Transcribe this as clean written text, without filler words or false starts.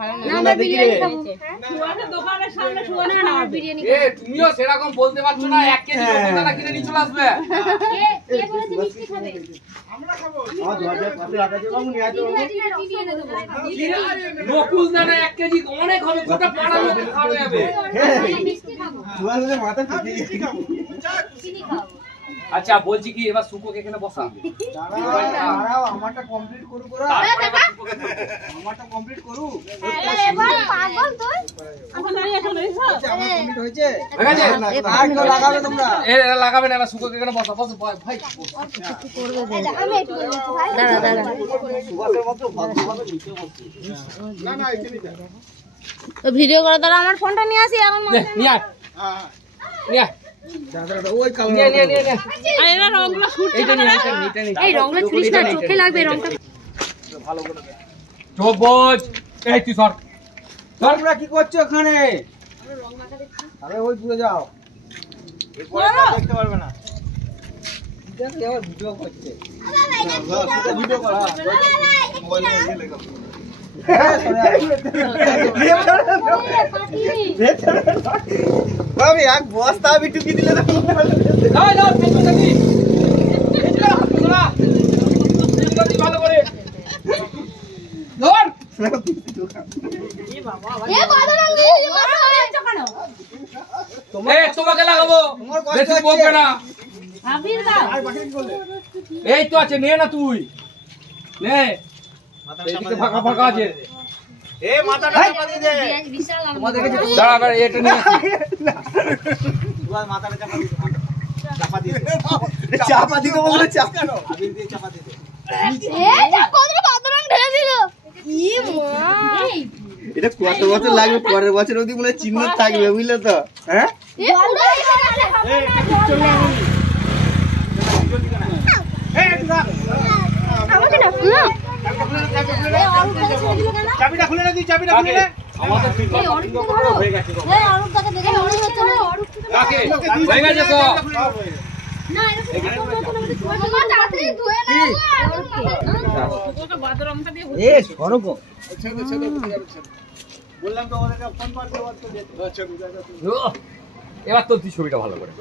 ভালো না আমরা বিরিয়ানি খাবো শুয়াতে দোকানের সামনে শুয়ানো না আমরা বিরিয়ানি খাবো তুমিও সেরকম বলতে পারছো না 1 কেজি রসগোল্লা কিনে নিয়ে চলে আসবে কে বলেছে মিষ্টি খাবে আমরা খাবো আমার 2000 টাকা রাখা যাবে আমি নিয়ে আসবো নকুল দানা 1 কেজি অনেক হবে গোটা পাড়া লোক খাওয়া যাবে মিষ্টি খাবো তোমাদের মাথা ঠিক খাবো চিনি খাবো আচ্ছা বলছি কি এবার সুকোকে এখানে বসা দাঁড়াও আমারটা কমপ্লিট করু আমারটা কমপ্লিট করু এবার পাগল তুই আমার কমপ্লিট হয়েছে আর কেউ লাগাবে তোমরা লাগাবে না এবার সুকোকে এখানে বসা বস ভাই আমি একটু বলছি ভাই দাঁড়া সুভাষের মতো ভদ্রভাবে নিচে বসছি না না এখানে যা তো ভিডিও করে দাঁড়া আমার ফোনটা নিয়ে আসি এখন নিয়ে আয় হ্যাঁ নিয়ে আয় ওই কালো নিয়ে আর এরা রংগুলো শুট এইটা নিয়ে এই রংগুলো ছুরিস না চোখে লাগবে রংটা ভালো করে চোখ বোঝ এই তুই সর তোমরা কি করছো ওখানে আরে ওই দূরে যাও এই পরে দেখতে পারবে না দেখো আবার ভিডিও করছে ভিডিও করা মোবাইলে নিয়ে লেখা আমি এক বস্তা আমি টুকি দিলে তো ভালো করে ধর তোমাকে লাগাবো বেশি বকবে না এই তো আছে নে না তুই নে এইদিকে ফাঁকা ফাঁকা আছে এ মাথাটা চাপা দিয়ে দে দাঁড়া এবার এটা নিয়ে তোমার মাথাটা চাপা দিয়ে দে চাপা দিতে বললে চাপা কেন আবির দিয়ে চাপা দিয়ে দে এই যা কোদরে বাদরং ঢেলে দিল ই মা এটা কত বছর লাগবে পরের বছর অবধি মনে চিহ্ন থাকবে বুঝলে তো হ্যাঁ চাবিটা খুলে না তুই চাবিটা খুলে নে আমাদের হয়ে গেছে কাকে হয়ে গেছে তো না এরকম তাড়াতাড়ি ধুয়ে নাও ওকে বাদরংটা দিয়ে এ সরব বললাম তো ওদেরকে ফোন করতে বলতো আচ্ছা এবার তো তুই ছবিটা ভালো করে